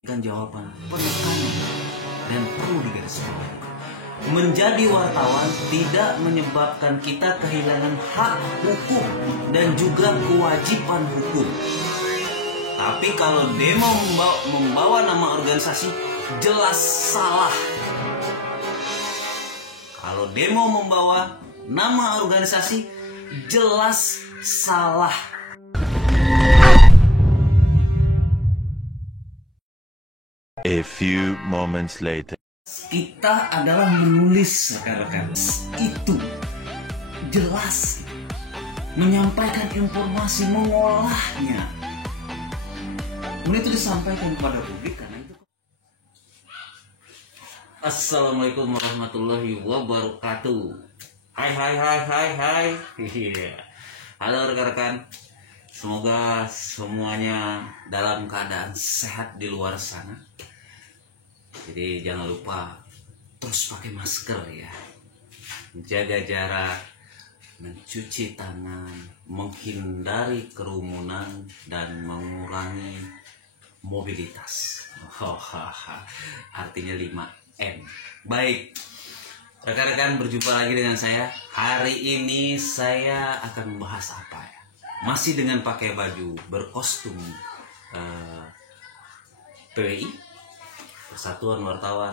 jawaban penekanan dan perlu digarisbawahi. Menjadi wartawan tidak menyebabkan kita kehilangan hak hukum dan juga kewajiban hukum. Tapi kalau demo membawa nama organisasi, jelas salah. Kalau demo membawa nama organisasi, jelas salah. A few moments later. Kita adalah menulis, rekan-rekan. Itu jelas menyampaikan informasi, mengolahnya. Itu disampaikan kepada publik karena itu. Assalamualaikum warahmatullahi wabarakatuh. Hai. Halo rekan-rekan. Semoga semuanya dalam keadaan sehat di luar sana. Jadi jangan lupa terus pakai masker ya. Jaga jarak, mencuci tangan, menghindari kerumunan dan mengurangi mobilitas. Artinya 5M. Baik. Rekan-rekan, berjumpa lagi dengan saya. Hari ini saya akan membahas apa ya? Masih dengan pakai baju berkostum PWI, Persatuan Wartawan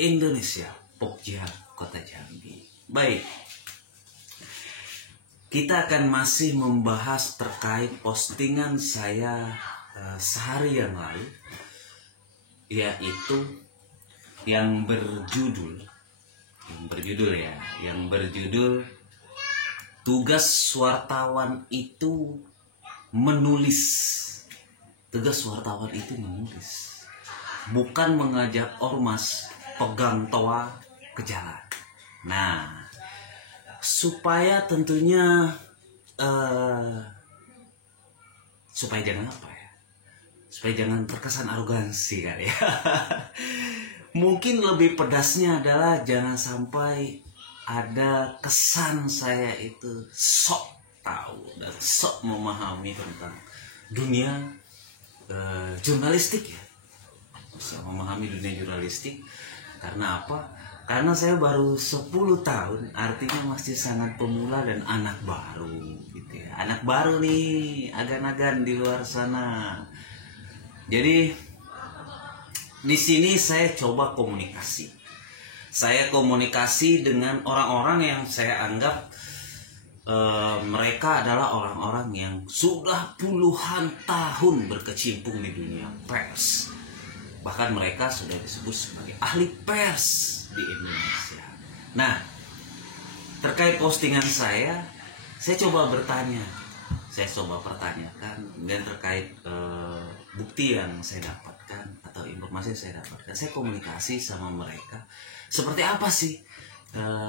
Indonesia, Pokja Kota Jambi. Baik, kita akan masih membahas terkait postingan saya sehari yang lalu, yaitu yang berjudul tugas wartawan itu menulis. Tugas wartawan itu menulis, bukan mengajak ormas pegang toa ke jalan. Nah, supaya tentunya supaya jangan apa ya? Supaya jangan terkesan arogansi kan ya. Mungkin lebih pedasnya adalah jangan sampai ada kesan saya itu sok tahu dan sok memahami tentang dunia jurnalistik ya. Bisa memahami dunia jurnalistik. Karena apa? Karena saya baru 10 tahun, artinya masih sangat pemula dan anak baru gitu ya. Anak baru nih, agan-agan di luar sana. Jadi di sini saya coba komunikasi. Saya komunikasi dengan orang-orang yang saya anggap mereka adalah orang-orang yang sudah puluhan tahun berkecimpung di dunia pers. Bahkan mereka sudah disebut sebagai ahli pers di Indonesia. Nah, terkait postingan saya coba bertanya. Saya coba pertanyakan dan terkait bukti yang saya dapatkan atau informasi yang saya dapatkan. Saya komunikasi sama mereka. Seperti apa sih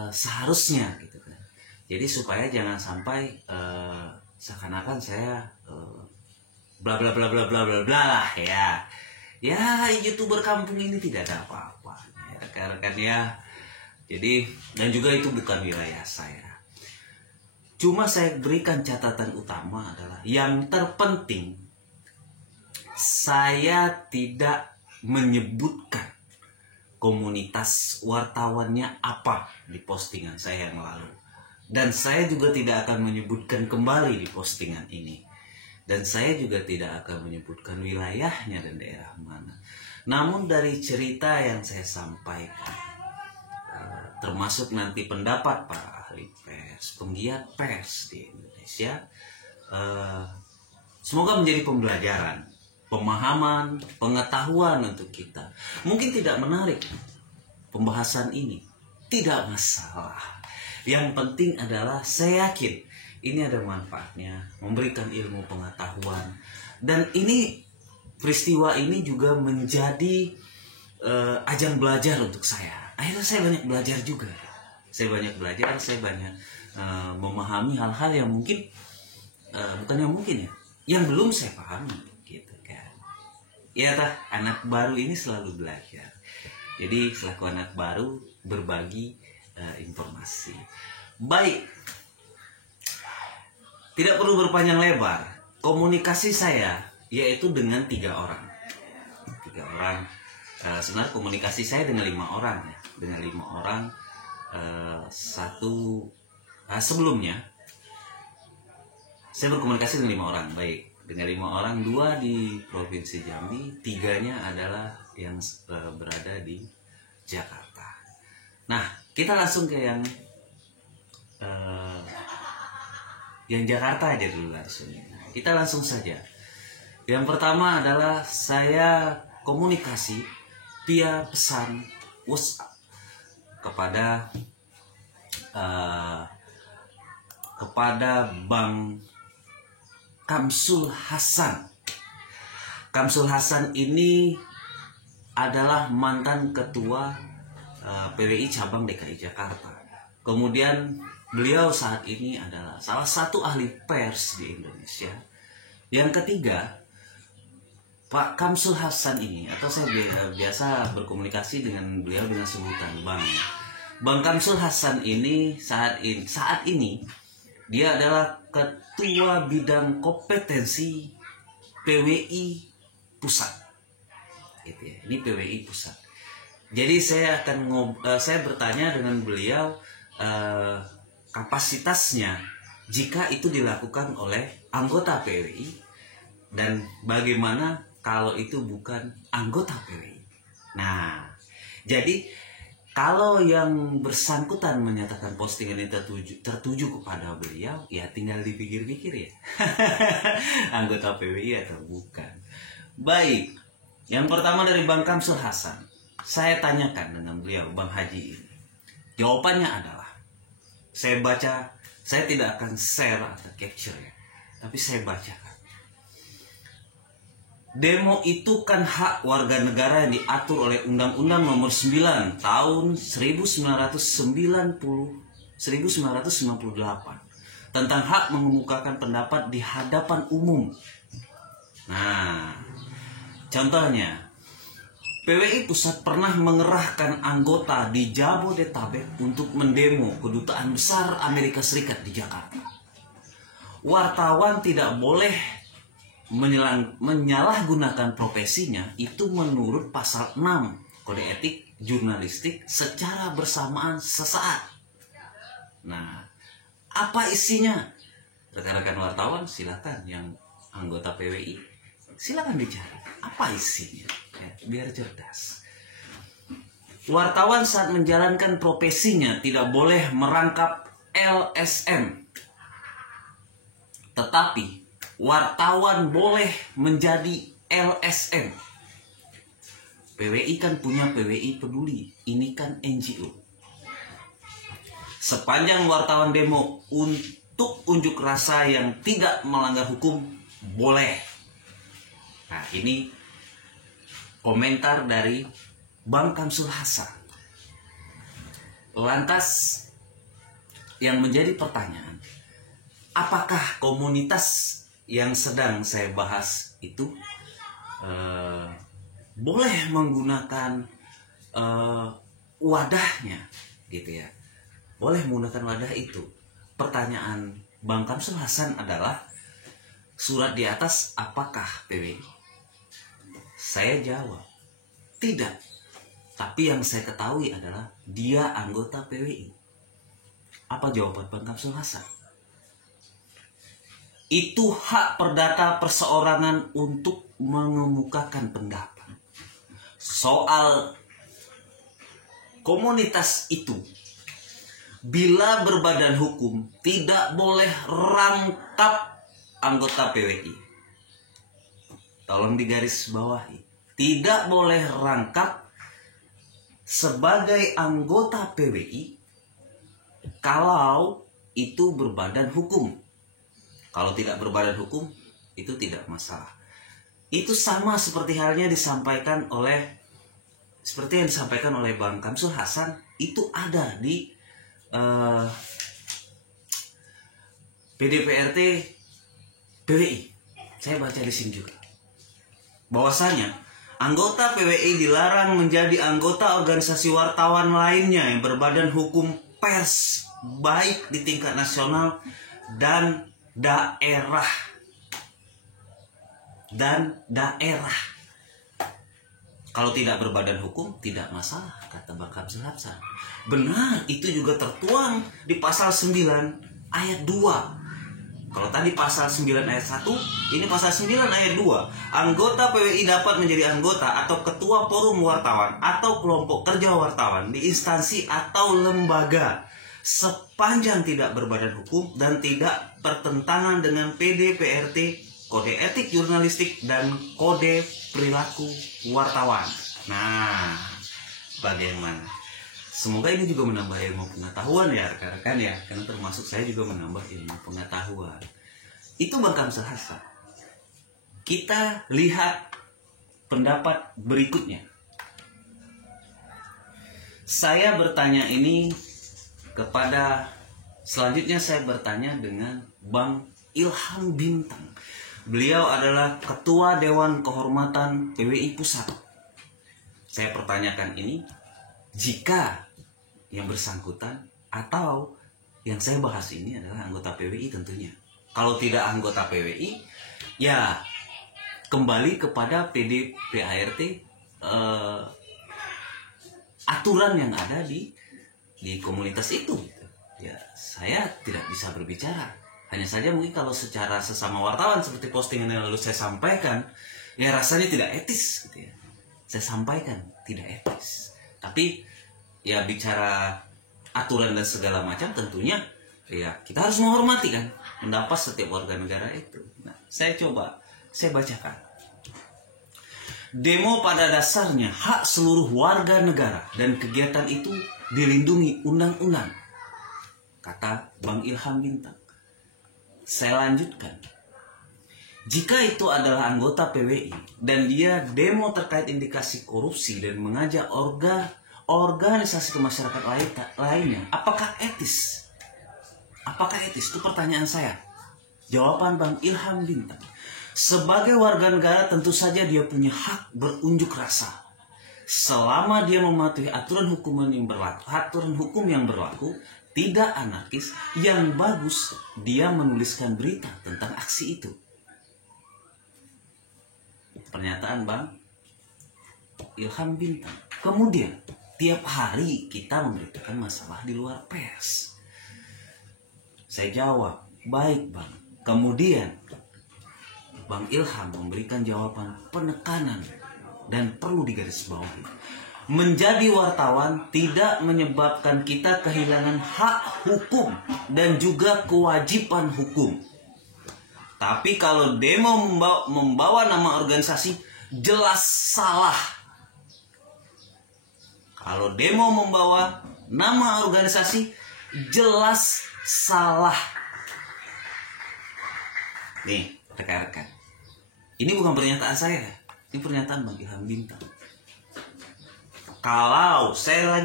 seharusnya gitu kan. Jadi supaya jangan sampai seakan-akan saya bla bla bla bla bla bla bla lah ya. Ya, YouTuber kampung ini tidak ada apa-apa ya, rekan-rekan ya. Jadi dan juga itu bukan wilayah saya. Cuma saya berikan catatan utama adalah yang terpenting saya tidak menyebutkan komunitas wartawannya apa di postingan saya yang lalu. Dan saya juga tidak akan menyebutkan kembali di postingan ini. Dan saya juga tidak akan menyebutkan wilayahnya dan daerah mana. Namun dari cerita yang saya sampaikan, termasuk nanti pendapat para ahli pers, penggiat pers di Indonesia, semoga menjadi pembelajaran, pemahaman, pengetahuan untuk kita. Mungkin tidak menarik pembahasan ini, tidak masalah. Yang penting adalah saya yakin ini ada manfaatnya, memberikan ilmu pengetahuan. Dan ini peristiwa ini juga menjadi ajang belajar untuk saya. Akhirnya saya banyak belajar juga. Saya banyak memahami hal-hal yang mungkin bukan yang mungkin ya, yang belum saya pahami gitu kan. Ya anak baru ini selalu belajar. Jadi selaku anak baru berbagi informasi. Baik. Tidak perlu berpanjang lebar. Komunikasi saya yaitu dengan 3 orang. 3 orang. Sebenarnya komunikasi saya dengan 5 orang ya, dengan 5 orang. Sebelumnya saya berkomunikasi dengan 5 orang, baik dengan 5 orang, 2 di Provinsi Jambi, 3-nya adalah yang berada di Jakarta. Nah, kita langsung ke yang Jakarta aja dulu langsung. Kita langsung saja. Yang pertama adalah saya komunikasi via pesan WhatsApp kepada Bang Kamsul Hasan. Kamsul Hasan ini adalah mantan ketua PWI cabang DKI Jakarta. Kemudian beliau saat ini adalah salah satu ahli pers di Indonesia. Yang ketiga, Pak Kamsul Hasan ini, atau saya biasa berkomunikasi dengan beliau dengan sebutan Bang Kamsul Hasan ini saat ini dia adalah ketua bidang kompetensi PWI Pusat. Gitu ya. Ini PWI Pusat. Jadi saya bertanya dengan beliau kapasitasnya jika itu dilakukan oleh anggota PWI, dan bagaimana kalau itu bukan anggota PWI. Nah, jadi kalau yang bersangkutan menyatakan postingan ini tertuju kepada beliau, ya tinggal dipikir-pikir ya. Anggota PWI atau bukan. Baik, yang pertama dari Bang Kamsul Hasan. Saya tanyakan dengan beliau, Bang Haji ini. Jawabannya adalah, saya baca, saya tidak akan share atau capture ya, tapi saya bacakan. Demo itu kan hak warga negara yang diatur oleh Undang-Undang Nomor 9 Tahun 1998 tentang hak mengemukakan pendapat di hadapan umum. Nah, contohnya, PWI Pusat pernah mengerahkan anggota di Jabodetabek untuk mendemo Kedutaan Besar Amerika Serikat di Jakarta. Wartawan tidak boleh menyalahgunakan profesinya, itu menurut pasal 6 Kode Etik Jurnalistik secara bersamaan sesaat. Nah, apa isinya? Rekan-rekan wartawan silakan, yang anggota PWI silakan dicari apa isinya ya, biar cerdas. Wartawan saat menjalankan profesinya tidak boleh merangkap LSM, tetapi wartawan boleh menjadi LSM. PWI kan punya PWI Peduli, ini kan NGO. Sepanjang wartawan demo untuk unjuk rasa yang tidak melanggar hukum, boleh. Nah, ini komentar dari Bang Kamsul Hasan. Lantas yang menjadi pertanyaan, apakah komunitas yang sedang saya bahas itu boleh menggunakan wadahnya, gitu ya? Boleh menggunakan wadah itu. Pertanyaan Bang Kamsul Hasan adalah, surat di atas apakah PWI? Saya jawab, tidak. Tapi yang saya ketahui adalah dia anggota PWI. Apa jawaban Bang Kamsul Hasan? Itu hak perdata perseorangan untuk mengemukakan pendapat. Soal komunitas itu, bila berbadan hukum, tidak boleh rangkap anggota PWI. Tolong digaris bawahi. Tidak boleh rangkap sebagai anggota PWI kalau itu berbadan hukum. Kalau tidak berbadan hukum, itu tidak masalah. Itu sama seperti halnya disampaikan oleh, seperti yang disampaikan oleh Bang Kamsul Hasan, itu ada di PDPRT PWI. Saya baca di sini juga, bahwasanya anggota PWI dilarang menjadi anggota organisasi wartawan lainnya yang berbadan hukum pers, baik di tingkat nasional dan daerah. Kalau tidak berbadan hukum, tidak masalah, kata Bang Kamsel Hapsan. Benar, itu juga tertuang di pasal 9 ayat 2. Kalau tadi pasal 9 ayat 1, ini pasal 9 ayat 2. Anggota PWI dapat menjadi anggota atau ketua forum wartawan atau kelompok kerja wartawan di instansi atau lembaga sepanjang tidak berbadan hukum dan tidak bertentangan dengan PD, PRT, kode etik jurnalistik, dan kode perilaku wartawan. Nah, bagaimana? Semoga ini juga menambah ilmu pengetahuan ya rekan-rekan ya, karena termasuk saya juga menambah ilmu pengetahuan. Itu Bang Kamsel Hapsan. Kita lihat pendapat berikutnya. Saya bertanya ini selanjutnya saya bertanya dengan Bang Ilham Bintang. Beliau adalah Ketua Dewan Kehormatan PWI Pusat. Saya pertanyakan ini, jika yang bersangkutan atau yang saya bahas ini adalah anggota PWI tentunya. Kalau tidak anggota PWI, ya kembali kepada PD PART, aturan yang ada di komunitas itu. Ya, saya tidak bisa berbicara. Hanya saja mungkin kalau secara sesama wartawan seperti postingan yang lalu saya sampaikan, ya rasanya tidak etis gitu ya. Saya sampaikan tidak etis. Tapi ya bicara aturan dan segala macam tentunya ya kita harus menghormati kan pendapat setiap warga negara itu. Nah, saya bacakan. Demo pada dasarnya hak seluruh warga negara dan kegiatan itu dilindungi undang-undang, kata Bang Ilham Bintang. Saya lanjutkan. Jika itu adalah anggota PWI dan dia demo terkait indikasi korupsi dan mengajak organisasi kemasyarakatan lainnya, apakah etis? Apakah etis? Itu pertanyaan saya. Jawaban Bang Ilham Bintang. Sebagai warga negara tentu saja dia punya hak berunjuk rasa. Selama dia mematuhi aturan hukum yang berlaku, tidak anarkis, yang bagus dia menuliskan berita tentang aksi itu. Pernyataan Bang Ilham Bintang. Kemudian tiap hari kita memberitakan masalah di luar pers. Saya jawab, baik Bang. Kemudian Bang Ilham memberikan jawaban penekanan dan perlu digarisbawahi. Menjadi wartawan tidak menyebabkan kita kehilangan hak hukum dan juga kewajiban hukum. Tapi kalau demo membawa nama organisasi, jelas salah. Kalau demo membawa nama organisasi, jelas salah. Nih, rekan-rekan. Ini bukan pernyataan saya. Ini pernyataan Bang Ilham Bintang. Kalau, saya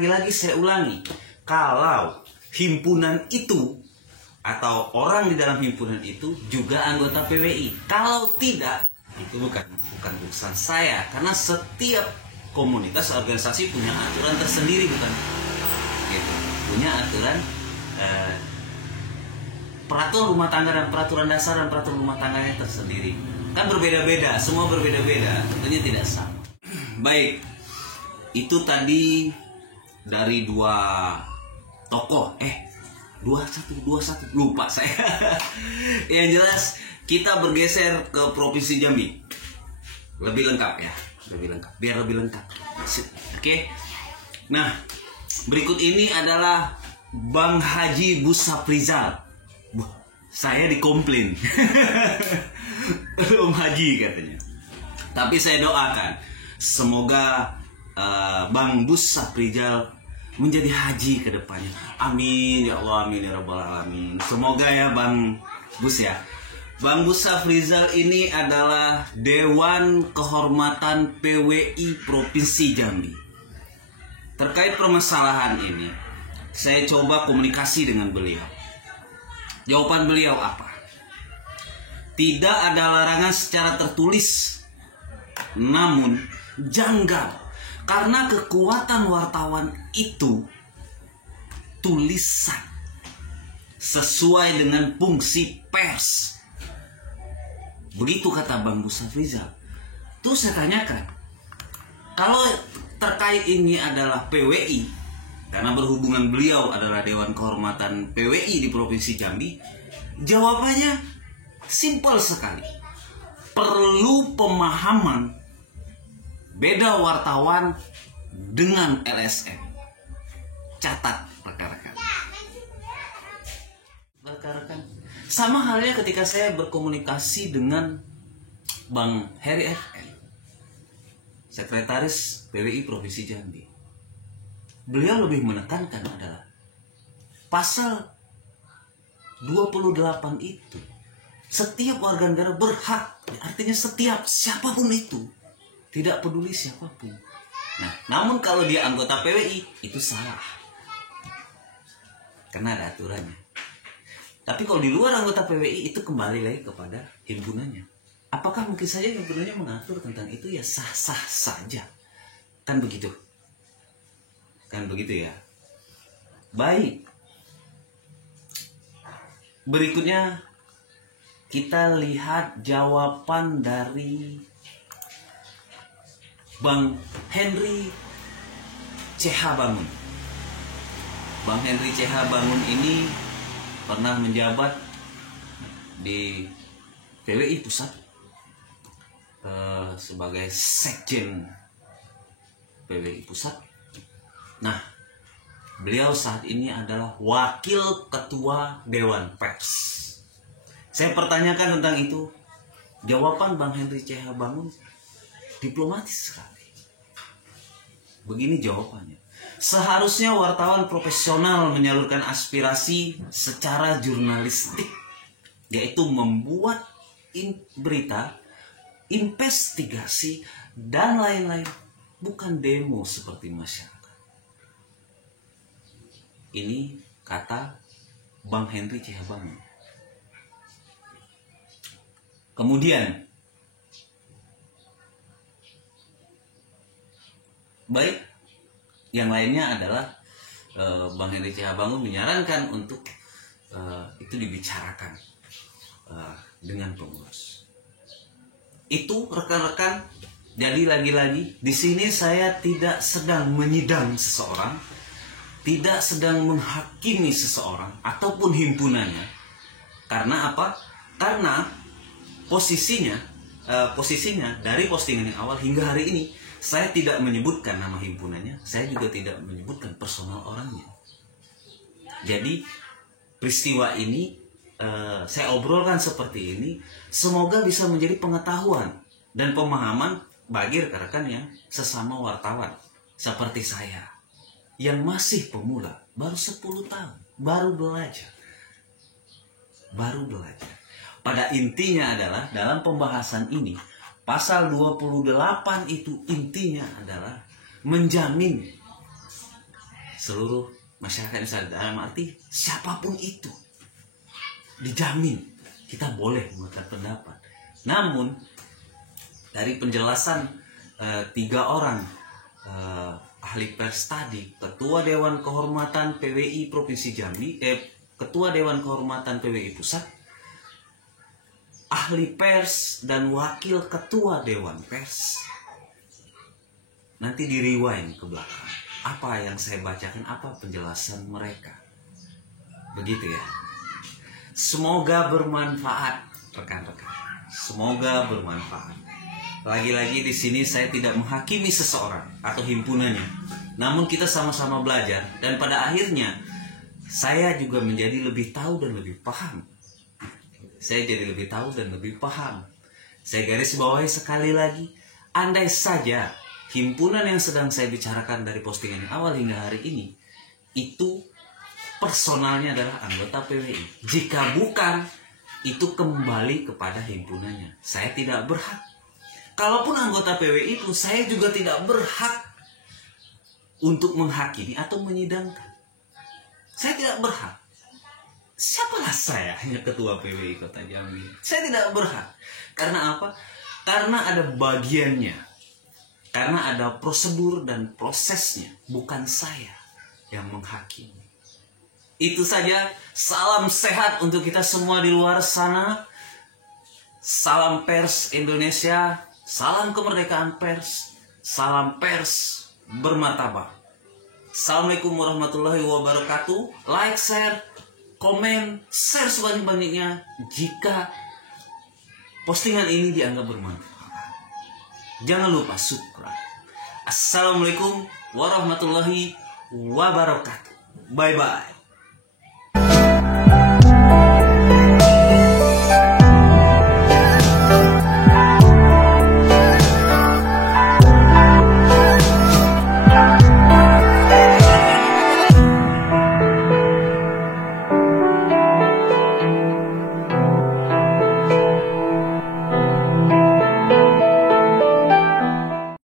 ulangi. Kalau himpunan itu atau orang di dalam himpunan itu juga anggota PWI. Kalau tidak, itu bukan urusan saya. Karena setiap komunitas organisasi punya aturan tersendiri, bukan? Gitu. Punya aturan peraturan rumah tangga dan peraturan dasar dan peraturan rumah tangganya tersendiri. Kan berbeda-beda, semua berbeda-beda. Tentunya tidak sama. Baik, itu tadi dari dua tokoh. 21 lupa saya. Yang jelas kita bergeser ke Provinsi Jambi. Lebih lengkap ya, biar lebih lengkap. Oke. Nah, berikut ini adalah Bang Haji Busaprizal. Saya dikomplain. Om Haji katanya. Tapi saya doakan semoga Bang Busaprizal menjadi haji ke depannya. Amin ya Allah, amin ya rabbal alamin. Semoga ya Bang Bus ya. Bang Busaprizal ini adalah Dewan Kehormatan PWI Provinsi Jambi. Terkait permasalahan ini, saya coba komunikasi dengan beliau. Jawaban beliau apa? Tidak ada larangan secara tertulis, namun janggal karena kekuatan wartawan itu tulisan sesuai dengan fungsi pers. Begitu kata Bang Busaprizal. Terus saya tanyakan, Kalau terkait ini adalah PWI, karena berhubungan beliau adalah Dewan Kehormatan PWI di Provinsi Jambi, jawabannya simpel sekali. Perlu pemahaman beda wartawan dengan LSM. Catat rekan-rekan. Sama halnya ketika saya berkomunikasi dengan Bang Heri FN, Sekretaris PWI Provinsi Jambi. Beliau lebih menekankan adalah pasal 28 itu. Setiap warga negara berhak, artinya setiap siapapun itu, tidak peduli siapapun. Nah, namun kalau dia anggota PWI itu salah, karena ada aturannya. Tapi kalau di luar anggota PWI itu kembali lagi kepada himpunannya. Apakah mungkin saja himpunannya mengatur tentang itu? Ya sah-sah saja. Kan begitu. Kan begitu ya. Baik. Berikutnya kita lihat jawaban dari Bang Henry CH Bangun. Bang Henry CH Bangun ini pernah menjabat di PWI Pusat sebagai Sekjen PWI Pusat. Nah, beliau saat ini adalah Wakil Ketua Dewan Pers. Saya pertanyakan tentang itu. Jawaban Bang Henry CH Bangun diplomatis sekali. Begini jawabannya. Seharusnya wartawan profesional menyalurkan aspirasi secara jurnalistik, yaitu membuat berita, investigasi, dan lain-lain, bukan demo seperti masyarakat. Ini kata Bang Henry CH Bangun. Kemudian, baik, yang lainnya adalah Bang Henry CH Bangun menyarankan untuk itu dibicarakan dengan pengurus. Itu rekan-rekan. Jadi lagi-lagi di sini saya tidak sedang menyidang seseorang, tidak sedang menghakimi seseorang ataupun himpunannya. Karena apa? Karena posisinya dari postingan yang awal hingga hari ini saya tidak menyebutkan nama himpunannya, saya juga tidak menyebutkan personal orangnya. Jadi peristiwa ini saya obrolkan seperti ini, semoga bisa menjadi pengetahuan dan pemahaman bagi rekan-rekan yang sesama wartawan seperti saya, yang masih pemula, baru 10 tahun, baru belajar. Pada intinya adalah dalam pembahasan ini, pasal 28 itu intinya adalah menjamin seluruh masyarakat Indonesia, dalam arti siapapun itu dijamin kita boleh mengungkapkan pendapat. Namun dari penjelasan 3 orang ahli pers tadi, Ketua Dewan Kehormatan PWI Provinsi Jambi, Ketua Dewan Kehormatan PWI Pusat, ahli pers dan wakil ketua Dewan Pers, nanti di rewind ke belakang. Apa yang saya bacakan, apa penjelasan mereka. Begitu ya. Semoga bermanfaat rekan-rekan. Semoga bermanfaat. Lagi-lagi di sini saya tidak menghakimi seseorang atau himpunannya. Namun kita sama-sama belajar dan pada akhirnya saya juga menjadi lebih tahu dan lebih paham. Saya jadi lebih tahu dan lebih paham. Saya garis bawahi sekali lagi, andai saja himpunan yang sedang saya bicarakan dari postingan yang awal hingga hari ini, itu personalnya adalah anggota PWI. Jika bukan, itu kembali kepada himpunannya. Saya tidak berhak. Kalaupun anggota PWI pun, saya juga tidak berhak untuk menghakimi atau menyidangkan. Saya tidak berhak. Siapalah saya, hanya ketua PWI Kota Jambi. Saya tidak berhak. Karena apa? Karena ada bagiannya. Karena ada prosedur dan prosesnya. Bukan saya yang menghakimi. Itu saja. Salam sehat untuk kita semua di luar sana. Salam pers Indonesia. Salam kemerdekaan pers. Salam pers bermartabat. Assalamualaikum warahmatullahi wabarakatuh. Like, share, komen, share sebanyak-banyaknya jika postingan ini dianggap bermanfaat. Jangan lupa subscribe. Assalamualaikum warahmatullahi wabarakatuh. Bye-bye.